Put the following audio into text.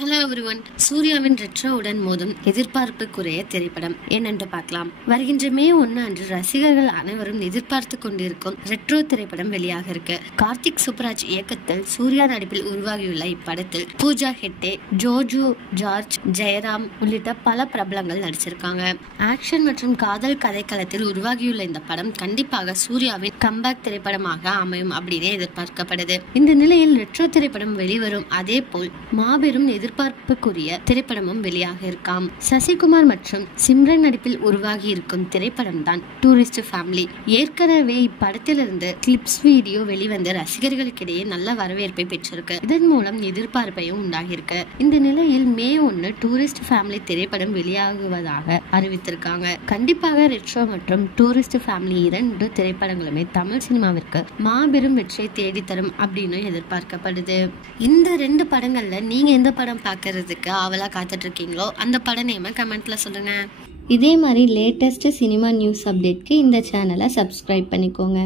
Hello everyone. சூர்யாவின் ரெட்ரோவுடன் மோதும் எதிர்பார்ப்புக்குரிய திரைப்படம் என்னென்று பார்க்கலாம். வருகின்ற மே 1 அன்று ரசிகர்கள் அனைவரும் எதிர்பார்த்து கொண்டிருக்கும் ரெட்ரோ திரைப்படம் வெளியாக இருக்கு. கார்த்திக் சுப்ராஜ் இயக்கத்தில் சூர்யா நடிப்பில் உருவாகியுள்ள இப்படத்தில் பூஜா ஹெக்டே, ஜோஜு ஜார்ஜ், ஜெயராம் உள்ளிட்ட பல பிரபலங்கள் நடிச்சிருக்காங்க. ஆக்ஷன் மற்றும் காதல் கதைக்களத்தில் உருவாகியுள்ள இந்த படம் கண்டிப்பாக சூர்யாவின் கம்பேக் திரைப்படமாக அமையும் அப்படின்னு எதிர்பார்க்கப்படுது. இந்த நிலையில் ரெட்ரோ திரைப்படம் வெளிவரும் அதே போல் மாபெரும் எதிர்பார்ப்புக்குரிய திரைப்படமும் வெளியாக இருக்காம். சசிகுமார் மற்றும் சிம்ரன் நடிப்பில் உருவாகி இருக்கும் திரைப்படம் தான் டூரிஸ்ட் ஃபேமிலி. ஏற்கனவே இப்படத்திலிருந்து கிளிப்ஸ் வீடியோ வெளிவந்த ரசிகர்களுக்கிடையே நல்ல வரவேற்பை பெற்றிருக்கு. இதன் மூலம் எதிர்பார்ப்பையும் உண்டாகியிருக்கு. இந்த நிலையில் மே 1 டூரிஸ்ட் ஃபேமிலி திரைப்படம் வெளியாகுவதாக அறிவித்திருக்காங்க. கண்டிப்பாக ரெட்ரோ மற்றும் டூரிஸ்ட் ஃபேமிலி 2 திரைப்படங்களுமே தமிழ் சினிமாவிற்கு மாபெரும் வெற்றியை தேடித்தரும் அப்படின்னு எதிர்பார்க்கப்படுது. இந்த 2 படங்கள்ல நீங்க எந்த படம் பார்க்கறதுக்கு ஆவலா காத்துட்டு இருக்கீங்களோ அந்த பட நேம கமெண்ட்ல சொல்லுங்க. இதே மாதிரி லேட்டஸ்ட் சினிமா நியூஸ் அப்டேட்க்கு இந்த சேனலை சப்ஸ்கிரைப் பண்ணிக்கோங்க.